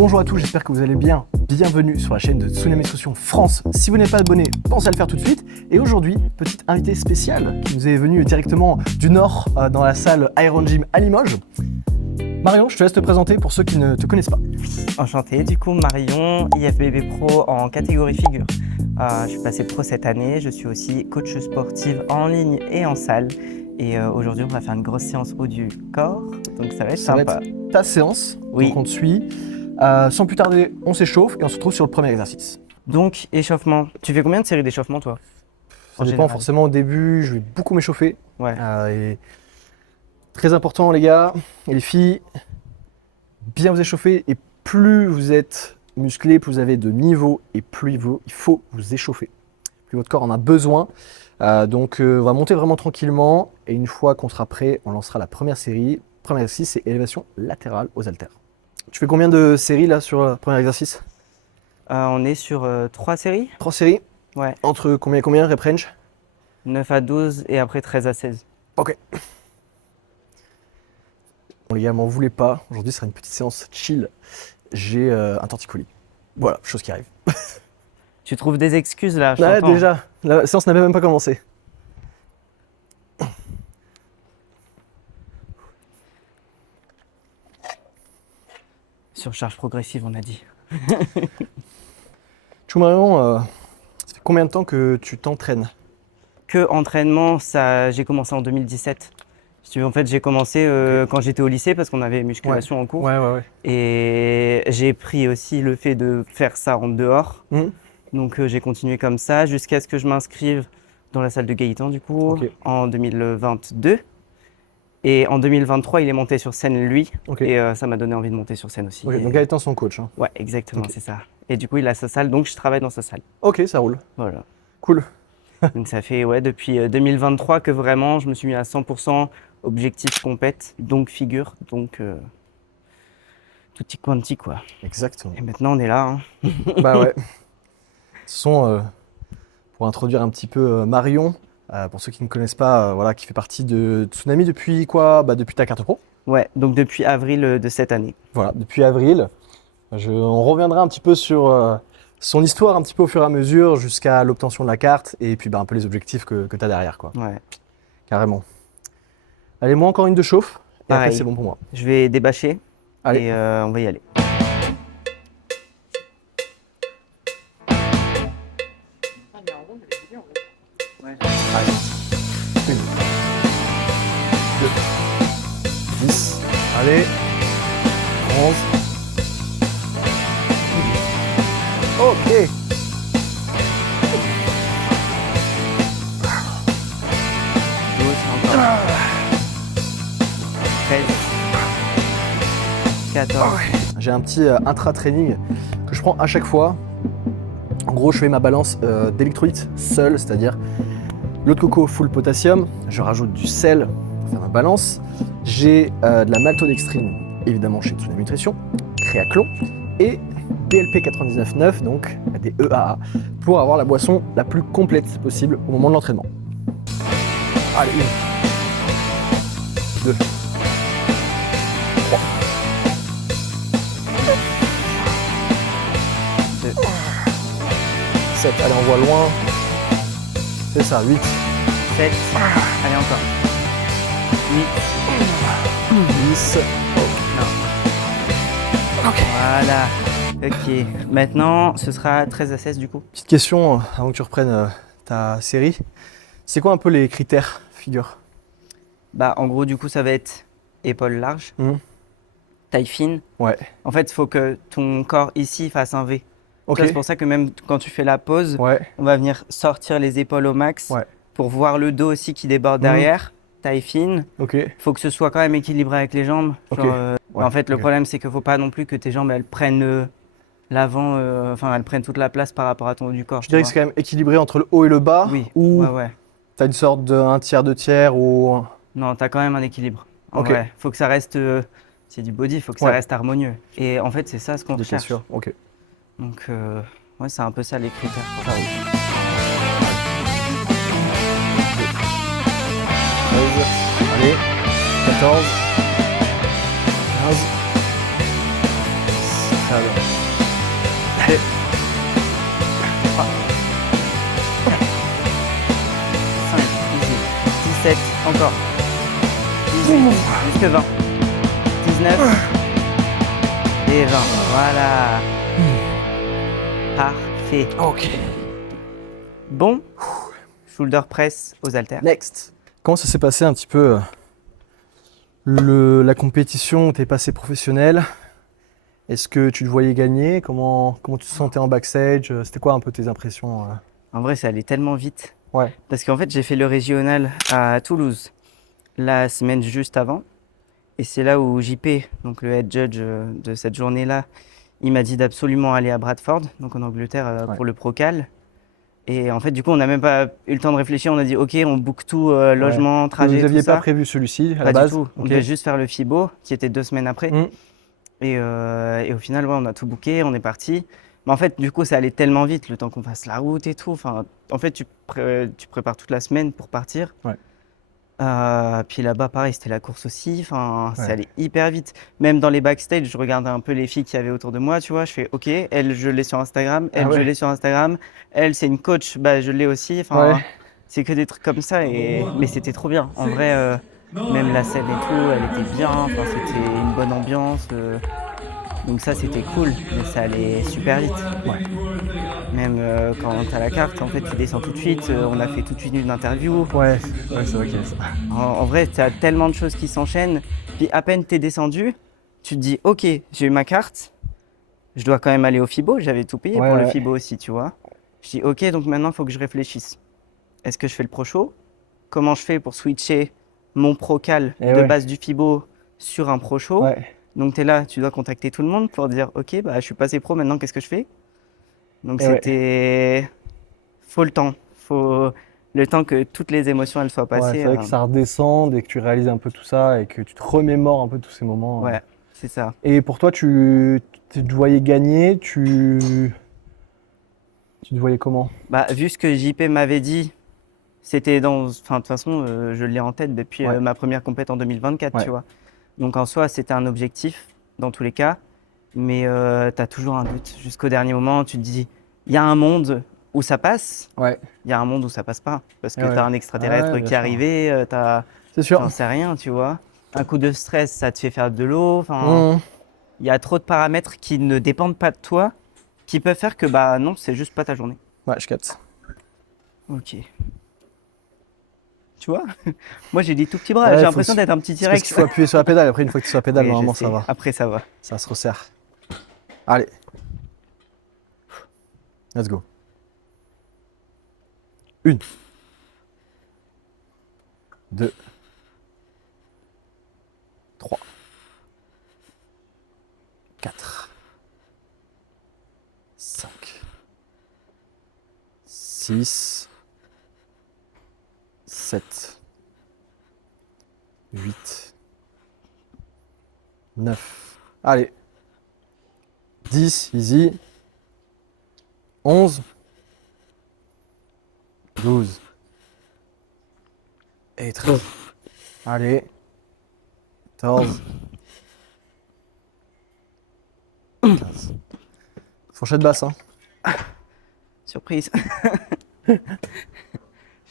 Bonjour à tous, j'espère que vous allez bien. Bienvenue sur la chaîne de Tsunami Nutrition France. Si vous n'êtes pas abonné, pensez à le faire tout de suite. Et aujourd'hui, petite invitée spéciale qui nous est venue directement du Nord dans la salle Iron Gym à Limoges. Marion, je te laisse te présenter pour ceux qui ne te connaissent pas. Enchanté, du coup Marion, IFBB Pro en catégorie figure. Je suis passé pro cette année, je suis aussi coach sportive en ligne et en salle. Et aujourd'hui, on va faire une grosse séance haut du corps, donc ça va être sympa. Va être ta séance, oui. Donc on te suit. Sans plus tarder, on s'échauffe et on se retrouve sur le premier exercice. Donc, échauffement. Tu fais combien de séries d'échauffement, toi? Ça dépend forcément au début, je vais beaucoup m'échauffer. Ouais. Et très important les gars et les filles, bien vous échauffer et plus vous êtes musclé, plus vous avez de niveau et plus il faut vous échauffer. Plus votre corps en a besoin. Donc on va monter vraiment tranquillement et une fois qu'on sera prêt, on lancera la première série. Premier exercice, c'est élévation latérale aux haltères. Tu fais combien de séries là sur le premier exercice? On est sur 3 séries. 3 séries? Ouais. Entre combien et combien, rep range? 9 à 12 et après 13 à 16. Ok. Bon les gars, m'en voulez pas, aujourd'hui ce sera une petite séance chill. J'ai un torticolis. Voilà, chose qui arrive. Tu trouves des excuses là? Ouais, déjà, la séance n'avait même pas commencé. Surcharge progressive, on a dit. Marion, ça fait combien de temps que tu t'entraînes? Que entraînement, ça, j'ai commencé en 2017. Si tu veux, en fait, j'ai commencé quand j'étais au lycée parce qu'on avait musculation en cours. Ouais. Et j'ai pris aussi le fait de faire ça en dehors. Donc j'ai continué comme ça jusqu'à ce que je m'inscrive dans la salle de Gaëtan du coup en 2022. Et en 2023, il est monté sur scène lui. Et ça m'a donné envie de monter sur scène aussi. Donc Gaëtan son coach. Hein. Ouais, exactement, c'est ça. Et du coup, il a sa salle, donc je travaille dans sa salle. Ok, ça roule. Voilà. Cool. Donc ça fait depuis 2023 que vraiment je me suis mis à 100% objectif compète, donc figure, donc tutti quanti quoi. Exactement. Et maintenant on est là. Hein. Bah ouais. Pour introduire un petit peu Marion, pour ceux qui ne connaissent pas, voilà, qui fait partie de Tsunami depuis quoi? Depuis ta carte pro. Ouais, donc depuis avril de cette année. Voilà, depuis avril. On reviendra un petit peu sur son histoire un petit peu au fur et à mesure jusqu'à l'obtention de la carte et puis un peu les objectifs que tu as derrière. Quoi. Ouais. Carrément. Allez, moi encore une de chauffe et pareil, après c'est bon pour moi. Je vais débâcher. Allez. Et on va y aller. Allez. 1, 2, 10, allez, 11. Ok. 12 encore. 13. 14. J'ai un petit intra-training que je prends à chaque fois. En gros, je fais ma balance d'électrolytes seul, c'est-à-dire l'eau de coco full potassium. Je rajoute du sel pour faire ma balance. J'ai de la maltodextrine, évidemment chez Tsunami Nutrition, Créaclon et BLP 99.9, donc des EAA, pour avoir la boisson la plus complète possible au moment de l'entraînement. Allez, 1, 2, 3. 7, allez on voit loin, c'est ça, 8, 7, allez encore, 8, 10, ok. Voilà, ok. Maintenant, ce sera 13 à 16 du coup. Petite question avant que tu reprennes ta série, c'est quoi un peu les critères figure? En gros du coup ça va être épaules larges, taille fine. Ouais. En fait il faut que ton corps ici fasse un V. Okay. C'est pour ça que même quand tu fais la pause, ouais. On va venir sortir les épaules au max pour voir le dos aussi qui déborde derrière, taille fine. Il faut que ce soit quand même équilibré avec les jambes. Genre, en fait le problème c'est qu'il ne faut pas non plus que tes jambes elles prennent l'avant, elles prennent toute la place par rapport à ton haut du corps. Je dirais que c'est quand même équilibré entre le haut et le bas. Oui. Ou tu as une sorte de 1 tiers, 2 tiers ou... Non, tu as quand même un équilibre. En vrai, faut que ça reste, c'est du body, il faut que ça reste harmonieux. Et en fait c'est ça ce qu'on recherche. Sûr. Donc c'est un peu ça les critères. Allez, 14, 15, 16, J'adore. 5, 17, encore. 18, jusque 20. 19 et 20. Voilà. Parfait. Ok. Bon. Shoulder press aux haltères. Next. Comment ça s'est passé un petit peu la compétition où tu es passé professionnel? Est-ce que tu te voyais gagner? Comment tu te sentais en backstage? C'était quoi un peu tes impressions? En vrai, ça allait tellement vite. Ouais. Parce qu'en fait, j'ai fait le régional à Toulouse la semaine juste avant. Et c'est là où JP, donc le head judge de cette journée-là, il m'a dit d'absolument aller à Bradford, donc en Angleterre, pour le Procal. Et en fait, du coup, on n'a même pas eu le temps de réfléchir. On a dit, OK, on book tout, logement, trajet, Vous tout n'aviez ça. pas prévu celui-ci à la Pas base? du tout. On devait juste faire le FIBO, qui était 2 semaines après. Et au final, ouais, on a tout booké, on est parti. Mais en fait, du coup, ça allait tellement vite, le temps qu'on fasse la route et tout. Enfin, en fait, tu prépares toute la semaine pour partir. Ouais. Puis là-bas, pareil, c'était la course aussi. Enfin, Ouais. ça allait hyper vite. Même dans les backstage, je regardais un peu les filles qu'il y avait autour de moi, tu vois. Je fais, OK, elle, je l'ai sur Instagram. Elle, Ah ouais. je l'ai sur Instagram. Elle, c'est une coach, bah, je l'ai aussi. Enfin, Ouais. c'est que des trucs comme ça. Mais c'était trop bien. En vrai, même la scène et tout, elle était bien. Enfin, c'était une bonne ambiance. Donc ça, c'était cool. Mais ça allait super vite. Ouais. Même quand tu as la carte, en fait, tu descends tout de suite. On a fait toute de suite une interview. Ouais, c'est vrai qu'il y a ça. En vrai, tu as tellement de choses qui s'enchaînent. Puis à peine tu es descendu, tu te dis, OK, j'ai eu ma carte. Je dois quand même aller au FIBO. J'avais tout payé pour le FIBO aussi, tu vois. Je dis, OK, donc maintenant, il faut que je réfléchisse. Est-ce que je fais le pro show? Comment je fais pour switcher mon procal de base du FIBO sur un pro show? Donc tu es là, tu dois contacter tout le monde pour dire, OK, bah, je suis passé pro, maintenant, qu'est-ce que je fais? Donc c'était... Faut le temps. Faut le temps que toutes les émotions elles soient passées. C'est vrai que ça redescende et que tu réalises un peu tout ça et que tu te remémores un peu tous ces moments. Ouais, c'est ça. Et pour toi, tu te voyais gagner, tu te voyais comment? Bah, vu ce que JP m'avait dit, c'était dans... Enfin, de toute façon, je l'ai en tête depuis ma première compète en 2024, tu vois. Donc en soi, c'était un objectif dans tous les cas. Mais tu as toujours un doute. Jusqu'au dernier moment, tu te dis, il y a un monde où ça passe, il y a un monde où ça passe pas. Parce que tu as un extraterrestre qui est arrivé, c'est sûr. J'en sais rien, tu vois. Un coup de stress, ça te fait faire de l'eau. Enfin, il y a trop de paramètres qui ne dépendent pas de toi, qui peuvent faire que, bah non, c'est juste pas ta journée. Ouais, je capte. Ok. Tu vois? Moi, j'ai des tout petits bras. J'ai l'impression d'être un petit T-Rex. Parce qu'il faut appuyer sur la pédale. Après, une fois que tu es sur la pédale, Oui, normalement, ça va. Après, ça va. Ça se resserre. Allez. Let's go. 1, 2, 3, 4, 5, 6, 7, 8, 9. Allez. 10, easy. 11, 12 et 13. Allez. 14, 15. Fourchette basse, hein. Surprise. Je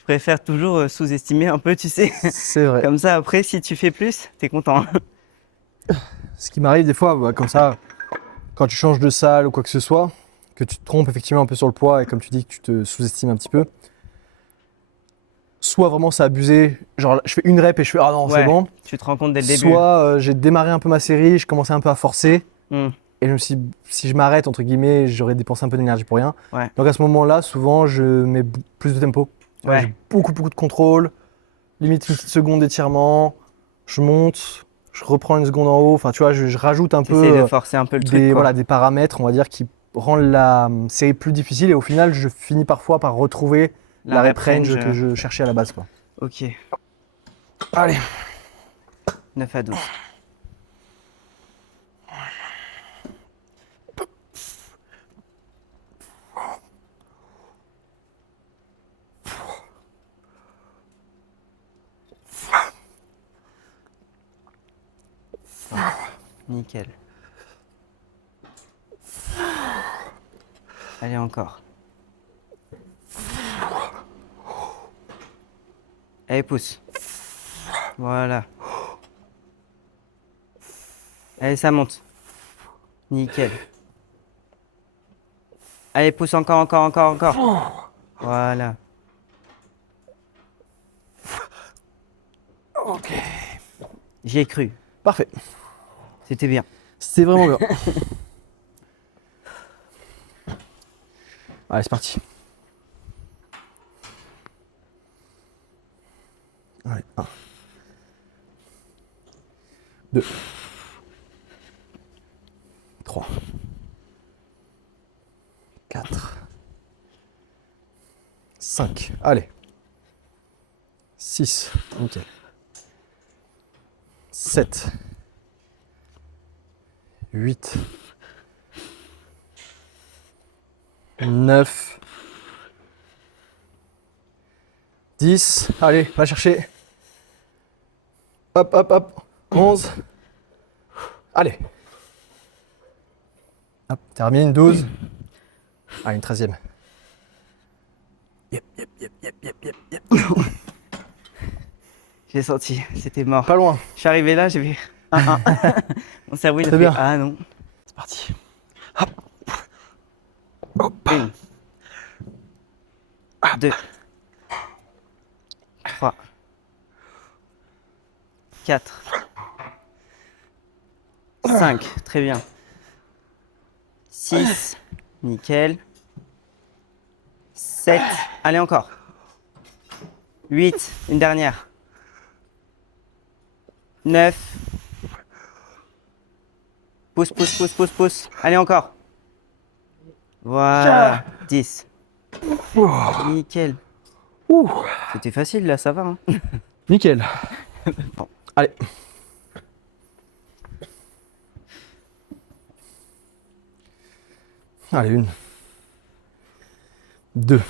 préfère toujours sous-estimer un peu, tu sais. C'est vrai. Comme ça, après, si tu fais plus, t'es content. Ce qui m'arrive des fois, comme ça, quand tu changes de salle ou quoi que ce soit, que tu te trompes effectivement un peu sur le poids et comme tu dis que tu te sous-estimes un petit peu, soit vraiment c'est abusé, genre je fais une rep et je fais ah non c'est bon. Tu te rends compte dès le début. Soit j'ai démarré un peu ma série, je commençais un peu à forcer et je me suis dit, si je m'arrête entre guillemets, j'aurais dépensé un peu d'énergie pour rien. Donc à ce moment-là, souvent je mets plus de tempo. J'ai beaucoup de contrôle, limite une petite seconde d'étirement, je monte, je reprends une seconde en haut, enfin tu vois, je rajoute un peu, de forcer un peu le truc, voilà, des paramètres, on va dire, qui rendent la série plus difficile et au final, je finis parfois par retrouver la rep range que je cherchais à la base, quoi. Ok. Allez. 9 à 12. Nickel. Allez, encore. Allez, pousse. Voilà. Allez, ça monte. Nickel. Allez, pousse encore, encore, encore, encore. Voilà. Ok. J'y ai cru. Parfait. C'était bien. C'est vraiment bien. Allez, c'est parti. Allez, 1, 2, 3, 4, 5. Allez. 6. Nickel. 7. 8. 9. 10. Allez, va chercher. Hop, hop, hop. 11. Allez. Hop, termine. 12. Allez, une 13e. Yep, yep, yep, yep, yep, yep, yep. J'ai senti, c'était mort. Pas loin. Je suis arrivé là, j'ai vu 1-1. Mon cerveau, il a C'est fait bien. ah non. C'est parti. Hop. Hop. 1, 2, 3, 4, 5, très bien. 6, nickel. 7, allez encore. 8, une dernière. 9. Pousse, pousse, pousse, pousse, pousse. Allez encore. Voilà. 10. Nickel. Ouh. C'était facile là, ça va. Hein. Nickel. Bon. Allez. Allez, 1. 2.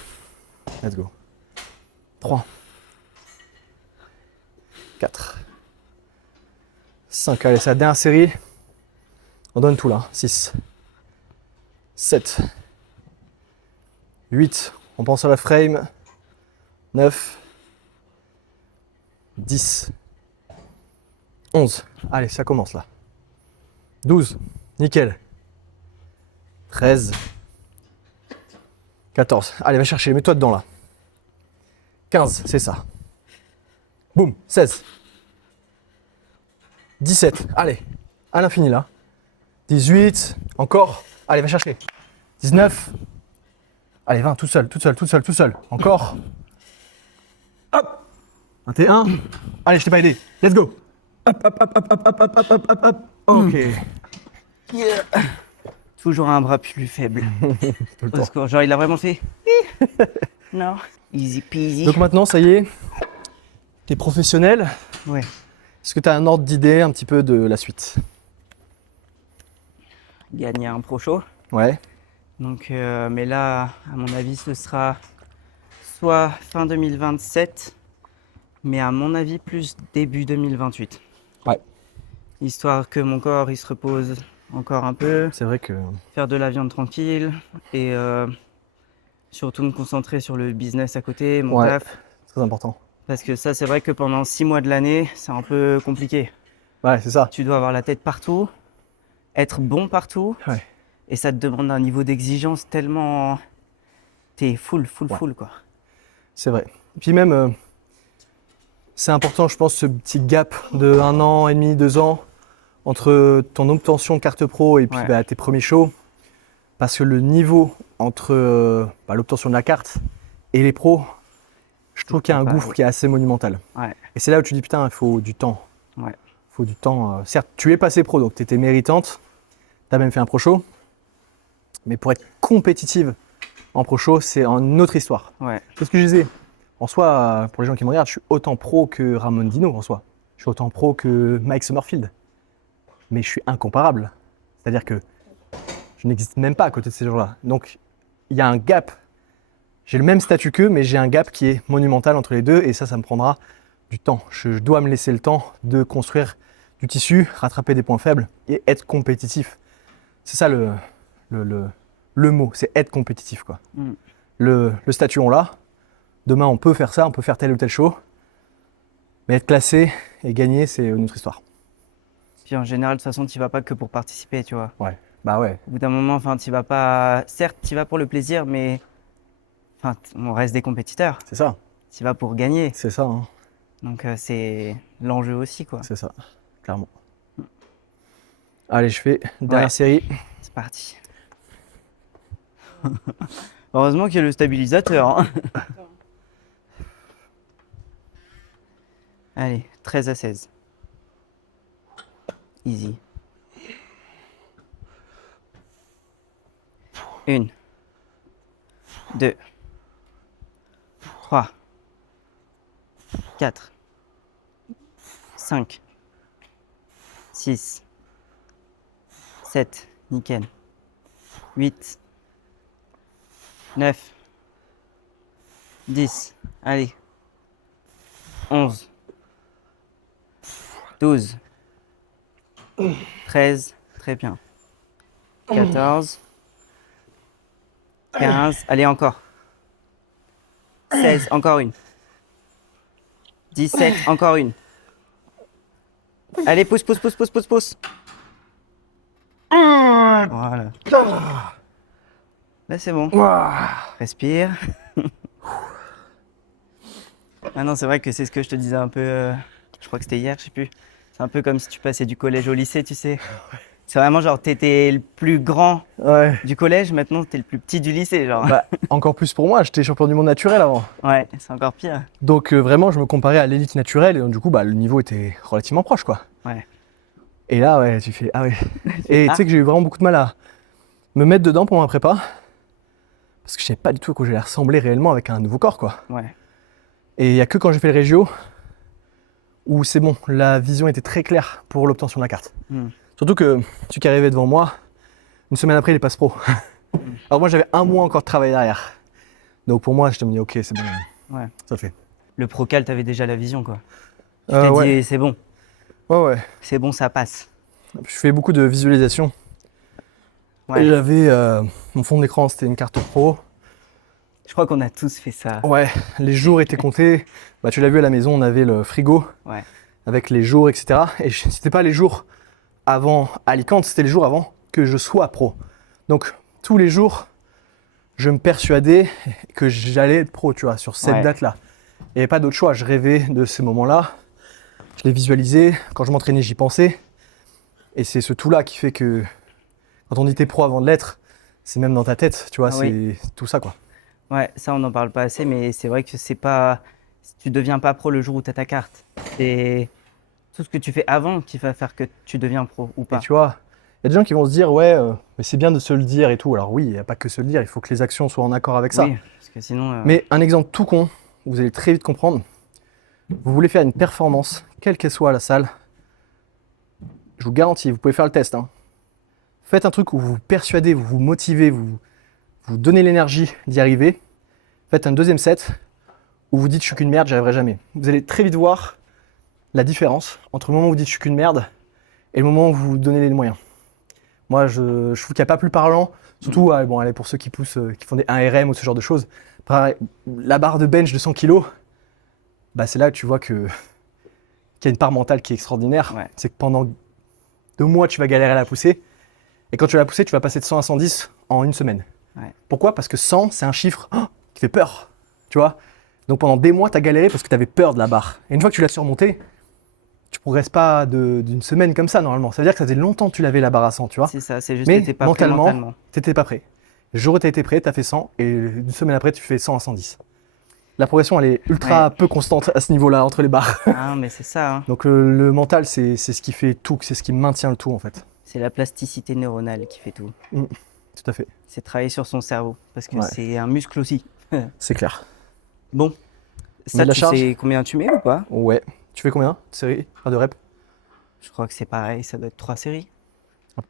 Let's go. 3. 4. 5. Allez, c'est la dernière série. On donne tout là. 6. 7. 8. On pense à la frame. 9. 10. 11. Allez, ça commence là. 12. Nickel. 13. 14. Allez, va chercher, mets-toi dedans là. 15, c'est ça. Boum, 16. 17. Allez, à l'infini là. 18. Encore. Allez, va chercher. 19. Allez, 20, tout seul, tout seul, tout seul, tout seul. Encore. Hop. 21. Allez, je t'ai pas aidé. Let's go. Hop, hop, hop, hop, hop, hop, hop, hop, hop, hop. Ok. Yeah. Toujours un bras plus faible. Tout le Parce temps. que genre il a vraiment fait. Non. Easy peasy. Donc maintenant, ça y est, t'es professionnel. Ouais. Est-ce que tu as un ordre d'idée un petit peu de la suite? Gagner un pro show. Ouais. Donc, mais là, à mon avis, ce sera soit fin 2027, mais à mon avis, plus début 2028. Ouais. Histoire que mon corps, il se repose encore un peu, C'est vrai que faire de la viande tranquille et surtout me concentrer sur le business à côté, mon Ouais. taf. c'est très important. Parce que ça, c'est vrai que pendant 6 mois de l'année, c'est un peu compliqué. Ouais, c'est ça. Tu dois avoir la tête partout, être bon partout, Ouais. et ça te demande un niveau d'exigence tellement... T'es full, Ouais. quoi. C'est vrai. Et puis même, c'est important, je pense, ce petit gap de 1 an et demi, 2 ans entre ton obtention carte pro et puis Ouais. tes premiers shows. Parce que le niveau entre l'obtention de la carte et les pros, je trouve qu'il y a un pas gouffre pareil. qui est assez monumental. Ouais. Et c'est là où tu dis, putain, il faut du temps. Ouais. Il faut du temps. Certes, tu es passé pro, donc tu étais méritante. Tu as même fait un pro show. Mais pour être compétitive en pro show, c'est une autre histoire. Ouais. C'est ce que je disais. En soi, pour les gens qui me regardent, je suis autant pro que Ramon Dino en soi. Je suis autant pro que Mike Summerfield. Mais je suis incomparable. C'est-à-dire que je n'existe même pas à côté de ces gens-là. Donc, il y a un gap. J'ai le même statut qu'eux, mais j'ai un gap qui est monumental entre les deux. Et ça me prendra du temps. Je dois me laisser le temps de construire du tissu, rattraper des points faibles et être compétitif. C'est ça le le mot, c'est être compétitif, quoi. Le statut, on l'a. Demain, on peut faire ça, on peut faire tel ou tel show. Mais être classé et gagner, c'est une autre histoire. Puis en général, de toute façon, tu vas pas que pour participer, tu vois. Ouais, bah ouais. Au bout d'un moment, enfin, tu vas pas. Certes, tu vas pour le plaisir, mais enfin, on reste des compétiteurs. C'est ça. Tu vas pour gagner. C'est ça, hein. Donc c'est l'enjeu aussi, quoi. C'est ça, clairement. Allez, je fais une dernière série. C'est parti. Heureusement qu'il y a le stabilisateur. Hein. Allez, 13 à 16. Easy. 1, 2, 3, 4, 5, 6, 7, nickel. 8, 9, 10, allez. 11, 12, 13, très bien. 14, 15, allez encore. 16, encore une. 17, encore une. Allez, pousse, pousse, pousse, pousse, pousse, pousse. Voilà. Là, c'est bon. Respire. Ah non, c'est vrai que c'est ce que je te disais un peu, je crois que c'était hier, je sais plus. C'est un peu comme si tu passais du collège au lycée, tu sais. C'est vraiment genre, t'étais le plus grand du collège, maintenant t'es le plus petit du lycée, genre. Bah, encore plus pour moi, j'étais champion du monde naturel avant. Ouais, c'est encore pire. Donc vraiment, je me comparais à l'élite naturelle et donc, du coup, bah, le niveau était relativement proche, quoi. Ouais. Et là, ouais, tu fais, ah ouais. Et tu sais que j'ai eu vraiment beaucoup de mal à me mettre dedans pour ma prépa. Parce que je savais pas du tout à quoi j'allais ressembler réellement avec un nouveau corps, quoi. Ouais. Et il n'y a que quand j'ai fait le régio où c'est bon, la vision était très claire pour l'obtention de la carte. Surtout que celui qui arrivait devant moi, une semaine après, il est passe-pro. Alors moi, j'avais un mois encore de travail derrière. Donc pour moi, je me dis, ok, c'est bon, Ouais. ça le fait. Le Procal, t'avais déjà la vision, quoi. Tu t'es Ouais. dit, c'est bon, Ouais. c'est bon, ça passe. Je fais beaucoup de visualisation. Ouais. Et j'avais mon fond d'écran, c'était une carte pro. Je crois qu'on a tous fait ça. Ouais, les jours étaient comptés. Bah, tu l'as vu à la maison, on avait le frigo avec les jours, etc. Et c'était pas les jours avant Alicante, c'était les jours avant que je sois pro. Donc tous les jours, je me persuadais que j'allais être pro, tu vois, sur cette date-là. Il n'y avait pas d'autre choix, je rêvais de ces moments-là. Je les visualisais, quand je m'entraînais, j'y pensais. Et c'est ce tout-là qui fait que quand on dit t'es pro avant de l'être, c'est même dans ta tête, tu vois, c'est tout ça, quoi. Ouais, ça on n'en parle pas assez, mais c'est vrai que c'est pas. Tu deviens pas pro le jour où tu as ta carte. C'est tout ce que tu fais avant qui va faire que tu deviens pro ou pas. Et tu vois, il y a des gens qui vont se dire, ouais, mais c'est bien de se le dire et tout. Alors oui, il n'y a pas que se le dire, il faut que les actions soient en accord avec ça. Oui, parce que sinon. Mais un exemple tout con, vous allez très vite comprendre. Vous voulez faire une performance, quelle qu'elle soit à la salle, je vous garantis, vous pouvez faire le test. Hein. Faites un truc où vous vous persuadez, vous vous motivez, vous donnez l'énergie d'y arriver. Faites un deuxième set où vous dites je suis qu'une merde, j'y arriverai jamais. Vous allez très vite voir la différence entre le moment où vous dites je suis qu'une merde et le moment où vous vous donnez les moyens. Moi, je trouve qu'il n'y a pas plus parlant, surtout bon, allez, pour ceux qui poussent, qui font des 1RM ou ce genre de choses. Pareil, la barre de bench de 100 kg, bah, c'est là que tu vois qu'il y a une part mentale qui est extraordinaire. Ouais. C'est que pendant 2 mois, tu vas galérer à la pousser. Et quand tu vas la pousser, tu vas passer de 100 à 110 en une semaine. Ouais. Pourquoi ? Parce que 100, c'est un chiffre qui fait peur. Tu vois ? Donc pendant des mois, tu as galéré parce que tu avais peur de la barre. Et une fois que tu l'as surmontée, tu progresses pas d'une semaine comme ça normalement. Ça veut dire que ça faisait longtemps que tu l'avais la barre à 100, tu vois. C'est ça, c'est juste mais que t'es pas prêt mentalement. T'étais pas prêt. Le jour où tu as été prêt, tu as fait 100 et une semaine après, tu fais 100 à 110. La progression, elle est ultra peu constante à ce niveau-là, entre les barres. Ah, mais c'est ça. Hein. Donc le mental, c'est ce qui fait tout, c'est ce qui maintient le tout en fait. C'est la plasticité neuronale qui fait tout. Tout à fait. C'est travailler sur son cerveau, parce que c'est un muscle aussi. C'est clair. Bon, ça, tu sais combien tu mets ou pas ? Ouais. Tu fais combien de séries ? De reps ? Je crois que c'est pareil, ça doit être 3 séries.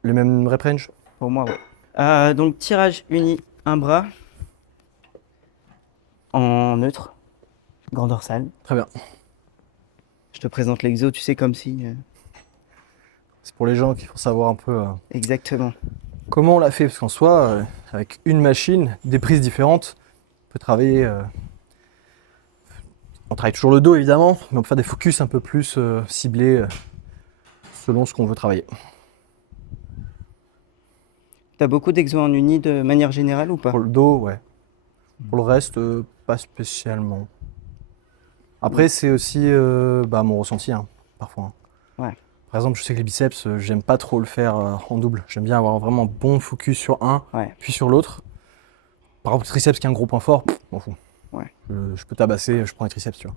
Le même rep range ? Pour moi, ouais. Donc, tirage uni, un bras en neutre, grand dorsal. Très bien. Je te présente l'exo, tu sais, comme si... C'est pour les gens qui font savoir un peu Exactement. comment on l'a fait, parce qu'en soi, avec une machine, des prises différentes. On peut travailler, on travaille toujours le dos évidemment, mais on peut faire des focus un peu plus ciblés selon ce qu'on veut travailler. T'as beaucoup d'exos en uni de manière générale ou pas? Pour le dos, ouais. Pour le reste, pas spécialement. Après, c'est aussi mon ressenti, hein, parfois. Hein. Ouais. Par exemple, je sais que les biceps, j'aime pas trop le faire en double. J'aime bien avoir vraiment bon focus sur un, puis sur l'autre. Par exemple, le triceps qui est un gros point fort, m'en fous. Ouais. Je peux tabasser, je prends les triceps, tu vois.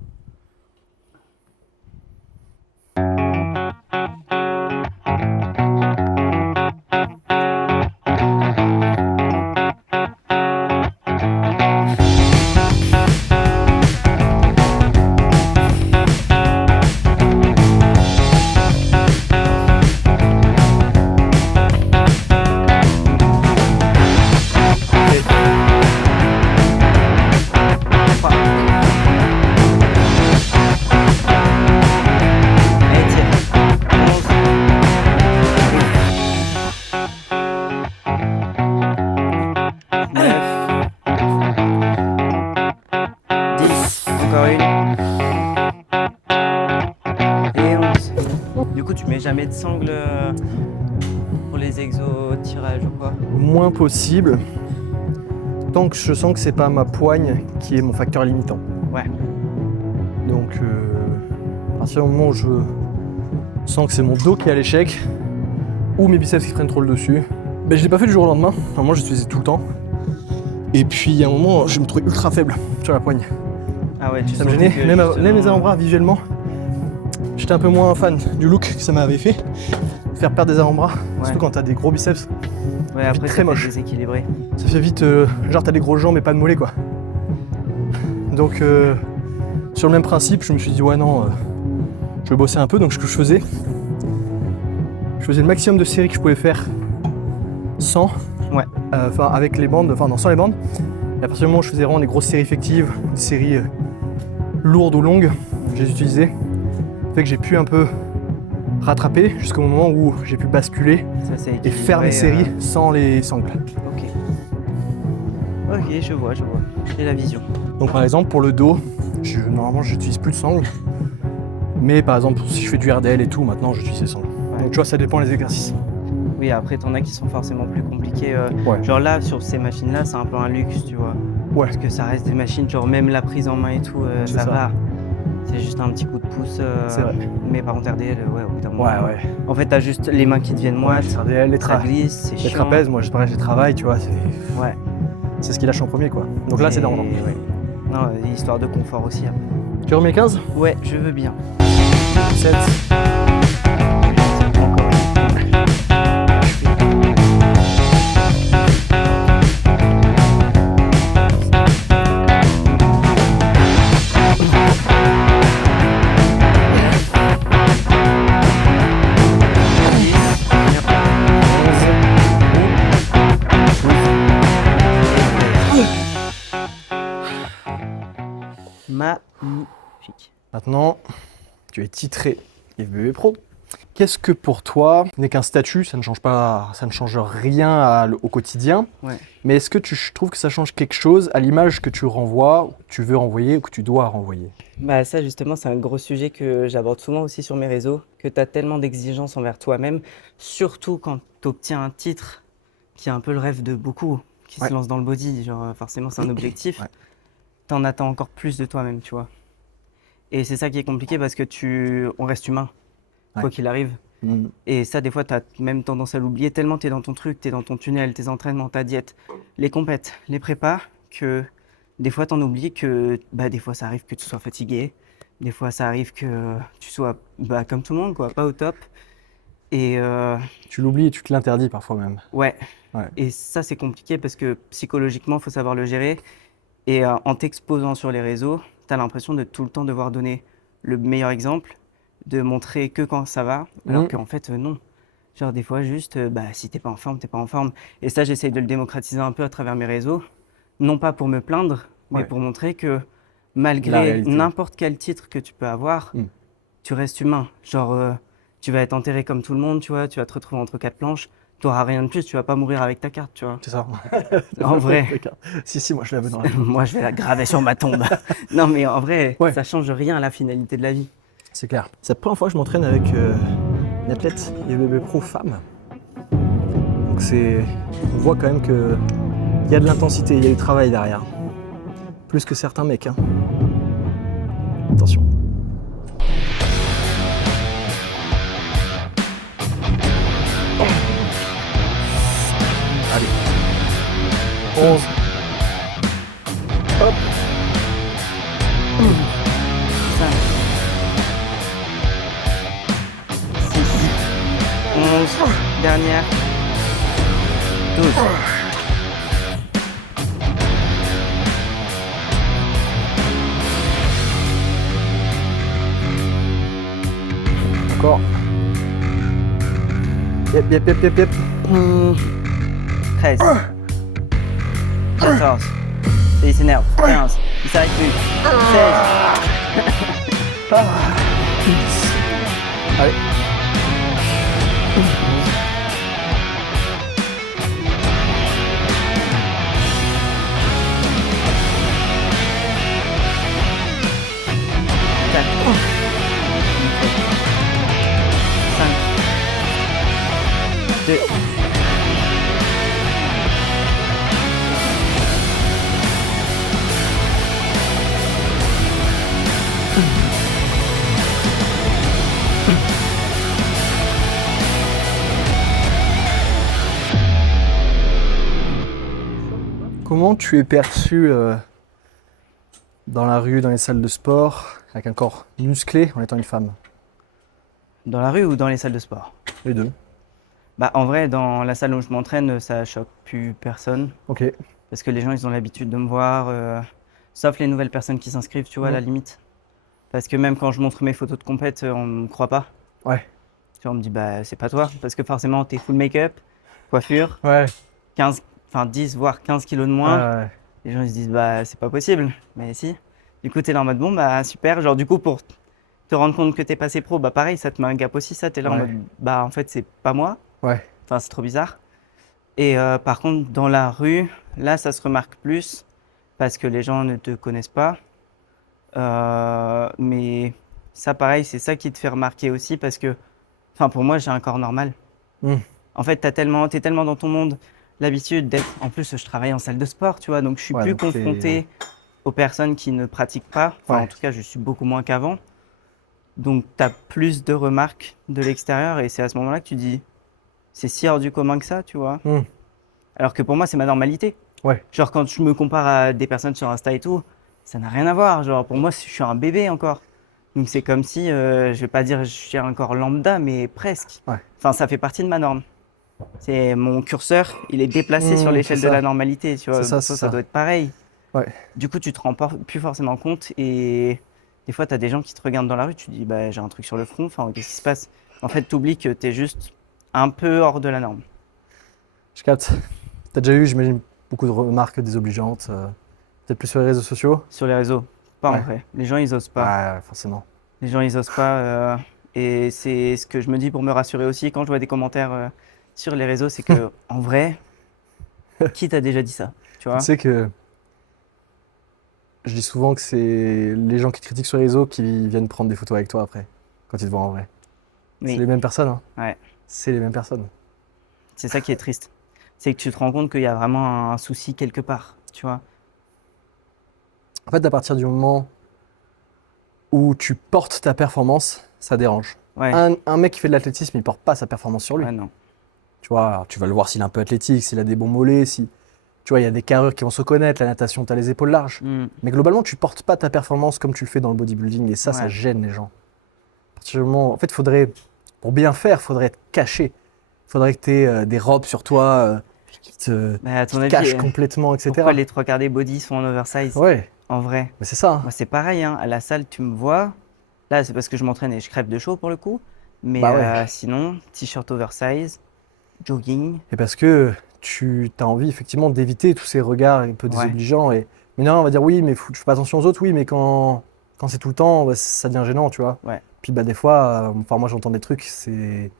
Jamais de sangle pour les exos tirage ou quoi? Moins possible, tant que je sens que c'est pas ma poigne qui est mon facteur limitant. Ouais. Donc, à partir du moment où je sens que c'est mon dos qui est à l'échec, ou mes biceps qui prennent trop le dessus, je l'ai pas fait du jour au lendemain. Normalement, j'utilisais tout le temps. Et puis, à un moment, je me trouvais ultra faible sur la poigne. Ah ouais, ça me gênait. Même mes avant-bras, visuellement, j'étais un peu moins fan du look que ça m'avait fait. Faire perdre des avant-bras, surtout quand t'as des gros biceps. Ouais, après, très moche. Déséquilibré. Ça fait vite, genre t'as des grosses jambes mais pas de mollets, quoi. Donc, sur le même principe, je me suis dit, ouais, non, je vais bosser un peu. Donc, ce que je faisais le maximum de séries que je pouvais faire sans, avec les bandes, sans les bandes. Et à partir du moment où je faisais vraiment des grosses séries effectives, des séries lourdes ou longues, je les utilisais. Ça fait que j'ai pu un peu rattraper jusqu'au moment où j'ai pu basculer et faire mes séries sans les sangles. Ok, je vois, j'ai la vision. Donc par exemple pour le dos, normalement j'utilise plus de sangles, mais par exemple si je fais du RDL et tout, maintenant j'utilise les sangles. Donc tu vois, ça dépend des exercices. Oui, après t'en as qui sont forcément plus compliqués. Genre là, sur ces machines-là, c'est un peu un luxe, tu vois. Ouais. Parce que ça reste des machines, genre même la prise en main et tout, ça va. C'est juste un petit coup de pouce. C'est vrai. Mais par contre, RDL, au bout d'un moment. Ouais. En fait, t'as juste les mains qui deviennent moites. RDL, les glisse, c'est chiant. Les trapèzes, moi, pareil, j'ai travail, tu vois. C'est ce qui lâche en premier, quoi. Donc là, c'est dans l'ordre. Non, histoire de confort aussi. Hein. Tu remets 15 ? Ouais, je veux bien. 7. Magnifique. Maintenant, tu es titré FBB Pro. Qu'est-ce que pour toi n'est qu'un statut, ça ne change pas, ça ne change rien au quotidien. Ouais. Mais est-ce que tu trouves que ça change quelque chose à l'image que tu renvoies, que tu veux renvoyer ou que tu dois renvoyer ? Bah ça justement, c'est un gros sujet que j'aborde souvent aussi sur mes réseaux, que tu as tellement d'exigences envers toi-même, surtout quand tu obtiens un titre qui est un peu le rêve de beaucoup qui se lancent dans le body, genre forcément c'est un objectif. T'en attends encore plus de toi-même, tu vois. Et c'est ça qui est compliqué parce que on reste humain, quoi qu'il arrive. Et ça, des fois, tu as même tendance à l'oublier tellement tu es dans ton truc, tu es dans ton tunnel, tes entraînements, ta diète, les compètes, les prépas, que des fois, tu en oublies que des fois, ça arrive que tu sois fatigué. Des fois, ça arrive que tu sois comme tout le monde, quoi, pas au top. Et tu l'oublies et tu te l'interdis parfois même. Ouais. Et ça, c'est compliqué parce que psychologiquement, il faut savoir le gérer. Et en t'exposant sur les réseaux, tu as l'impression de tout le temps devoir donner le meilleur exemple, de montrer que quand ça va, alors qu'en fait, non. Genre des fois, juste, si t'es pas en forme, t'es pas en forme. Et ça, j'essaye de le démocratiser un peu à travers mes réseaux. Non pas pour me plaindre, mais pour montrer que malgré n'importe quel titre que tu peux avoir, tu restes humain. Genre, tu vas être enterré comme tout le monde, tu vois, tu vas te retrouver entre quatre planches. t'auras rien de plus, tu vas pas mourir avec ta carte, tu vois. C'est ça. En vrai. Si, moi je l'avais dans la Moi, je vais la graver sur ma tombe. Non, mais en vrai, Ouais. ça change rien à la finalité de la vie. C'est clair. C'est la première fois que je m'entraîne avec une athlète IFBB Pro femme. Donc on voit quand même qu'il y a de l'intensité, il y a du travail derrière. Plus que certains mecs. Hein. Attention. Allez. 11. Hop. 5, 6, 11, dernière, 12. Encore. Yep. 13, 14, il s'énerve, 15, il s'arrête plus, 16. Allez. Comment tu es perçu dans la rue, dans les salles de sport, avec un corps musclé en étant une femme? Dans la rue ou dans les salles de sport? Les deux. Bah, en vrai, dans la salle où je m'entraîne, ça choque plus personne. Ok. Parce que les gens, ils ont l'habitude de me voir, sauf les nouvelles personnes qui s'inscrivent, tu vois, à la limite. Parce que même quand je montre mes photos de compète, on ne me croit pas. Ouais. Tu vois, on me dit, bah, c'est pas toi. Parce que forcément, t'es full make-up, coiffure, Ouais. 10 voire 15 kilos de moins. Ouais. Les gens ils se disent, bah, c'est pas possible. Mais si. Du coup, t'es là en mode, bon, bah, super. Genre, du coup, pour te rendre compte que t'es passé pro, bah, pareil, ça te met un gap aussi, ça. T'es là en mode, bah, en fait, c'est pas moi. Ouais. Enfin, c'est trop bizarre. Et par contre, dans la rue, là, ça se remarque plus parce que les gens ne te connaissent pas. Mais ça, pareil, c'est ça qui te fait remarquer aussi parce que, enfin, pour moi, j'ai un corps normal. En fait, t'es tellement dans ton monde, l'habitude d'être. En plus, je travaille en salle de sport, tu vois, donc je suis plus confronté aux personnes qui ne pratiquent pas. Enfin, en tout cas, je suis beaucoup moins qu'avant. Donc, tu as plus de remarques de l'extérieur et c'est à ce moment-là que tu dis, c'est si hors du commun que ça, tu vois. Alors que pour moi, c'est ma normalité. Ouais. Genre, quand je me compare à des personnes sur Insta et tout, ça n'a rien à voir. Genre, pour moi, je suis un bébé encore. Donc, c'est comme si, je vais pas dire je suis un corps lambda, mais presque. Ouais. Enfin, ça fait partie de ma norme. C'est mon curseur, il est déplacé sur l'échelle de la normalité, tu vois. Ça doit être pareil. Ouais. Du coup, tu te rends plus forcément compte et des fois, tu as des gens qui te regardent dans la rue, tu te dis, bah, j'ai un truc sur le front, enfin, qu'est-ce qui se passe? En fait, tu oublies que tu es juste un peu hors de la norme. Je capte. Tu as déjà eu, j'imagine, beaucoup de remarques désobligeantes, peut-être plus sur les réseaux sociaux? Sur les réseaux, pas en vrai. Les gens, ils osent pas. Ouais, forcément. Les gens, ils osent pas. Et c'est ce que je me dis pour me rassurer aussi quand je vois des commentaires sur les réseaux, c'est que en vrai, qui t'a déjà dit ça? Tu vois? Tu sais que je dis souvent que c'est les gens qui te critiquent sur les réseaux qui viennent prendre des photos avec toi après, quand ils te voient en vrai. Oui. C'est les mêmes personnes. Hein. Ouais. C'est les mêmes personnes. C'est ça qui est triste. C'est que tu te rends compte qu'il y a vraiment un souci quelque part, tu vois. En fait, à partir du moment où tu portes ta performance, ça dérange. Ouais. Un mec qui fait de l'athlétisme, il porte pas sa performance sur lui. Ouais, non. Tu vois, alors, tu vas le voir s'il est un peu athlétique, s'il a des bons mollets, si... Tu vois, il y a des carrures qui vont se connaître, la natation, tu as les épaules larges. Mais globalement, tu portes pas ta performance comme tu le fais dans le bodybuilding et ça gêne les gens. À partir du moment... En fait, pour bien faire, il faudrait être caché. Il faudrait que tu aies des robes sur toi qui te cachent complètement, etc. Pourquoi les 3/4 des bodies sont en oversize? Ouais. En vrai. Mais c'est ça. Hein. Moi, c'est pareil, hein. À la salle, tu me vois. Là, c'est parce que je m'entraîne et je crève de chaud pour le coup. Mais sinon, t-shirt oversize, jogging. Et parce que tu as envie effectivement d'éviter tous ces regards un peu désobligeants. Et... Mais non, on va dire oui, mais je fais pas attention aux autres, oui, mais quand c'est tout le temps, ça devient gênant, tu vois. Ouais. Puis des fois, moi j'entends des trucs, c'est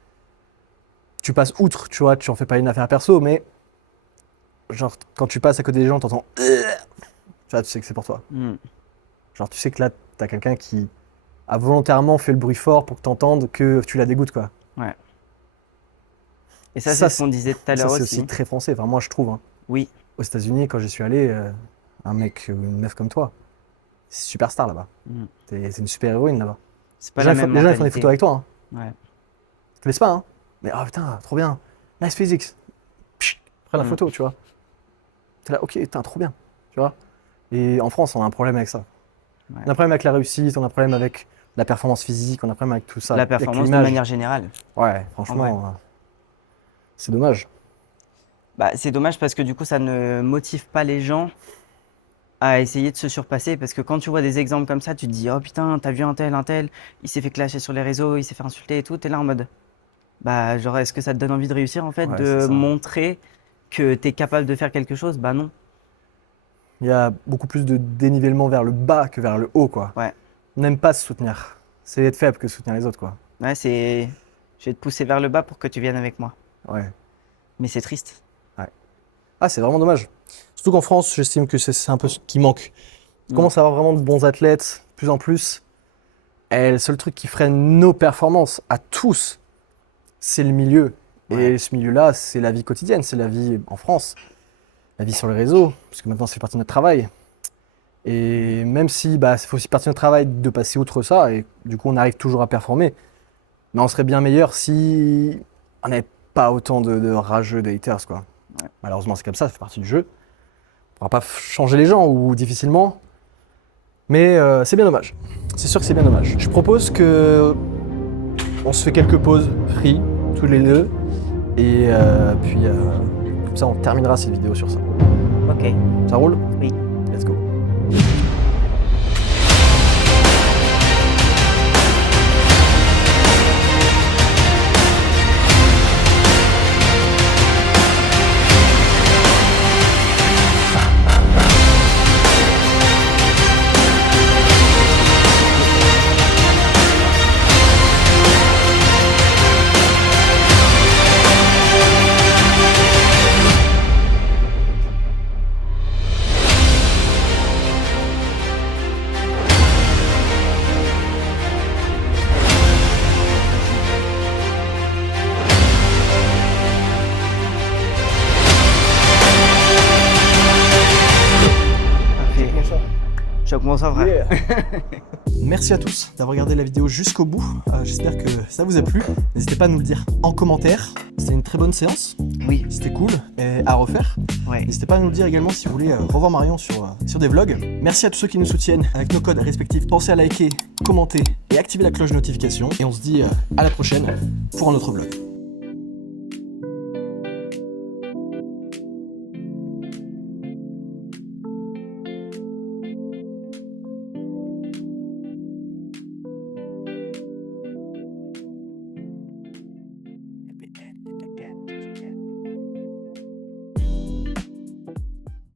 tu passes outre, tu vois, tu en fais pas une affaire perso, mais genre quand tu passes à côté des gens, t'entends tu vois, tu sais que c'est pour toi. Genre tu sais que là, t'as quelqu'un qui a volontairement fait le bruit fort pour que t'entendes que tu la dégoûtes, quoi. Ouais. Et ça c'est ce qu'on disait tout à l'heure Ça, aussi. c'est aussi très français, enfin moi je trouve. Hein. Oui. Aux États-Unis, quand j'y suis allé, un mec ou une meuf comme toi, c'est superstar là-bas. C'est une super héroïne là-bas. C'est pas la même Les gens ils font des mentalité. photos avec toi. Hein. Ouais. Ils te laissent pas, hein. Mais oh putain, trop bien. Nice physics. Prends la photo, tu vois. T'es là, ok, putain, trop bien. Tu vois. Et en France, on a un problème avec ça. Ouais. On a un problème avec la réussite, on a un problème avec la performance physique, on a un problème avec tout ça. La performance de manière générale. Ouais, franchement, c'est dommage. Bah, c'est dommage parce que du coup, ça ne motive pas les gens à essayer de se surpasser. Parce que quand tu vois des exemples comme ça, tu te dis, oh putain, t'as vu un tel, il s'est fait clasher sur les réseaux, il s'est fait insulter et tout. T'es là en mode, bah, genre, est-ce que ça te donne envie de réussir en fait, Ouais, de montrer que t'es capable de faire quelque chose? Bah non. Il y a beaucoup plus de dénivellement vers le bas que vers le haut, quoi. Ouais. On n'aime pas se soutenir. C'est être faible que soutenir les autres, quoi. Ouais, c'est. Je vais te pousser vers le bas pour que tu viennes avec moi. Ouais. Mais c'est triste. Ouais. Ah, c'est vraiment dommage. Surtout qu'en France, j'estime que c'est un peu ce qui manque. On commence à avoir vraiment de bons athlètes, de plus en plus. Et le seul truc qui freine nos performances à tous, c'est le milieu. Et ce milieu-là, c'est la vie quotidienne, c'est la vie en France, la vie sur les réseaux, parce que maintenant, ça fait partie de notre travail. Et même si ça fait aussi partie de notre travail de passer outre ça, et du coup, on arrive toujours à performer, mais on serait bien meilleur si on n'avait pas autant de rageux, de haters, quoi. Ouais. Malheureusement, c'est comme ça fait partie du jeu. On ne pourra pas changer les gens, ou difficilement, mais c'est bien dommage. C'est sûr que c'est bien dommage. Je propose que on se fait quelques pauses free, tous les deux, et puis comme ça, on terminera cette vidéo sur ça. Ok. Ça roule? Oui. Let's go. Yeah. Merci à tous d'avoir regardé la vidéo jusqu'au bout. J'espère que ça vous a plu. N'hésitez pas à nous le dire en commentaire. C'était une très bonne séance. Oui. C'était cool et à refaire. Ouais. N'hésitez pas à nous le dire également si vous voulez revoir Marion sur des vlogs. Merci à tous ceux qui nous soutiennent avec nos codes respectifs. Pensez à liker, commenter et activer la cloche de notification. Et on se dit à la prochaine pour un autre vlog.